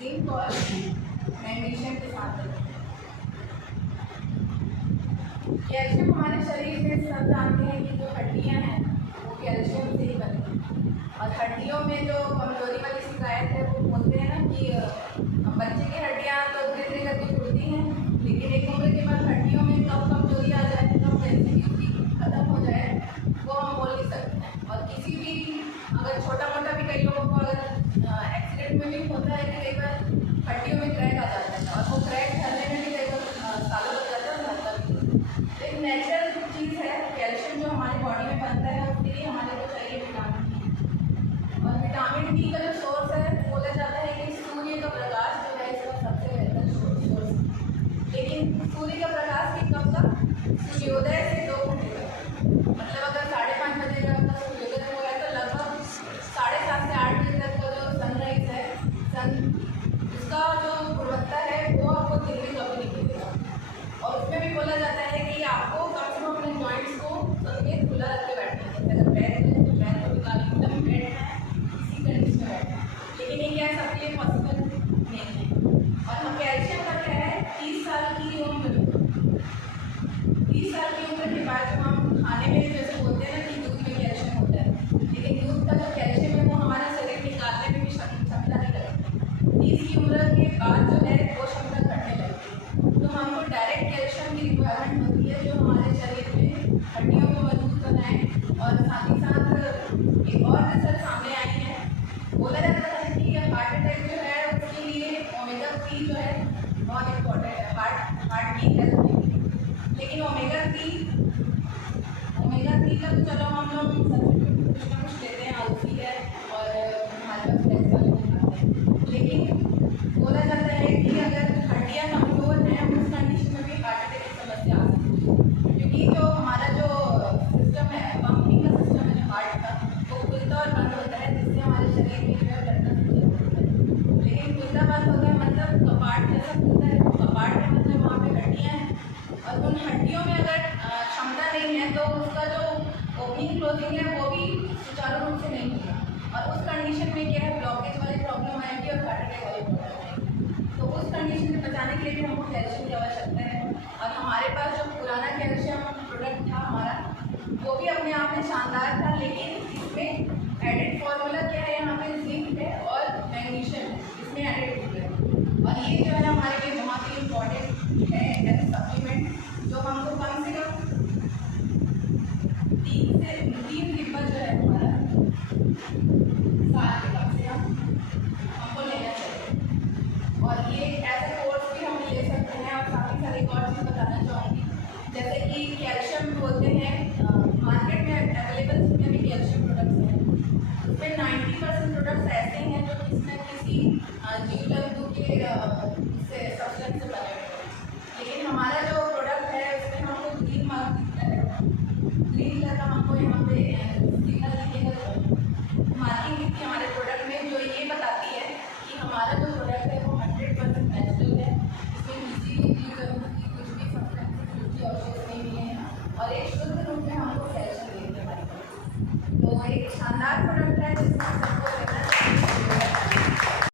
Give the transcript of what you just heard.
Zinc और magnesium के साथ है। कैल्शियम हमारे शरीर में सब जानते हैं कि जो हड्डियां हैं वो कैल्शियम से ही बनती हैं, और हड्डियों में जो कमजोरी वाली शिकायत है वो बोलते हैं ना कि बच्चे की हड्डियां तो धीरे धीरे करके टूटती हैं, लेकिन एक उम्र के बाद हड्डियों में कब कमजोरी आ जाए, कब सेंसिटिविटी खत्म हो जाए वो हम बोल नहीं सकते हैं। और किसी भी अगर छोटा मोटा भी कई लोगों को अगर एक्सीडेंट में भी होता है कि कई बार हड्डियों में क्रैक आ जाता है, और वो क्रैक झड़ने में भी कई बार सालों लग जाता है, मतलब एक नेचुरल चीज़ है। कैल्शियम जो हमारी बॉडी में बनता है उसके लिए हमारे को चाहिए विटामिन डी, और विटामिन डी का जो सोर्स है बोला जाता है कि सूर्य का प्रकाश जो है इसका सबसे बेहतर सोर्स, लेकिन सूर्य का प्रकाश भी कब तक, सूर्योदय से 2 घंटे तक, मतलब अगर 5:30 बजे का आपका सूर्योदय हो रहा है तो लगभग 7:30 से 8 बजे तक का जो सनराइज है, उसका जो गुणवत्ता है वो आपको दिन में कभी नहीं मिलेगा। और उसमें भी बोला जाता है कि आपको कम से कम अपने जॉइंट्स को सबके खुला रख के बैठना है, अगर पैर है तो पैर को निकाल के एकदम बैठना है, इसी कंडीशन में बैठना है, लेकिन ये क्या है सबके लिए पॉसिबल नहीं है। और हम कैल्शियम का क्या है 30 साल की उम्र, 30 साल की उम्र के बाद जो हम खाने में जैसे बोलते हैं ना कि दूध में कैल्शियम होता है, लेकिन दूध का जो कैल्शियम है वो हमारा शरीर निकालने में भी क्षमता नहीं रखता, 30 की उम्र के बाद जो है वो क्षमता घटने लगती है। तो हमको डायरेक्ट कैल्शियम की रिक्वायरमेंट होती है जो हमारे शरीर में हड्डियों को मजबूत बनाए। और साथ ही साथ एक और रिसर्च सामने आई है, बोला जाता है कि हार्ट अटैक जो है उसके लिए ओमेगा 3 जो है बहुत इम्पोर्टेंट है हार्ट की हेल्थ में, लेकिन ओमेगा 3 का तो चलो हम लोग सब्सिट्यूट कुछ ना कुछ लेते हैं, आलसी है और हमारे पास पैसा नहीं खाते हैं, लेकिन बोला जाता है कि अगर हड्डियाँ कमजोर हैं उस कंडीशन में भी हार्ट अटैक की समस्या आ सकती है, क्योंकि जो हमारा जो सिस्टम है पंपिंग का सिस्टम है जो हार्ट का वो खुलता और बंद होता है, जिससे हमारे शरीर में जो है ब्लड का सर्कुलेशन होता है, लेकिन खुलता बंद होता है मतलब कपाट जैसा खुलता है, तो कपाट में मतलब वहाँ पे हड्डियाँ हैं, और उन हड्डियों में अगर क्षमता नहीं है तो उसका जो ओपनिंग क्लोजिंग है वो भी सुचारू रूप से नहीं होगा, और उस कंडीशन में क्या है ब्लॉकेज वाली प्रॉब्लम आएगी और हार्ट अटैक वाली प्रॉब्लम आएगी। तो उस कंडीशन से बचाने के लिए भी हमको कैल्शियम की आवश्यकता है, और हमारे पास जो पुराना कैल्शियम प्रोडक्ट था हमारा वो भी अपने आप में शानदार था, लेकिन इसमें एडिड फॉर्मूला क्या है, यहाँ पे जिंक है और मैग्नीशियम इसमें एडिड हो गया, और ये जो है हमारे लिए बहुत ही इम्पोर्टेंट है एज सप्लीमेंट, जो हमको कम से कम 3 डिब्बा जो है हमारा साल के कम से कम हमको लेना चाहिए। और ये एज ए कोर्स भी हम ले सकते हैं। और काफ़ी सारे और चीज़ बताना चाहूँगी, जैसे कि कैल्शियम बोलते हैं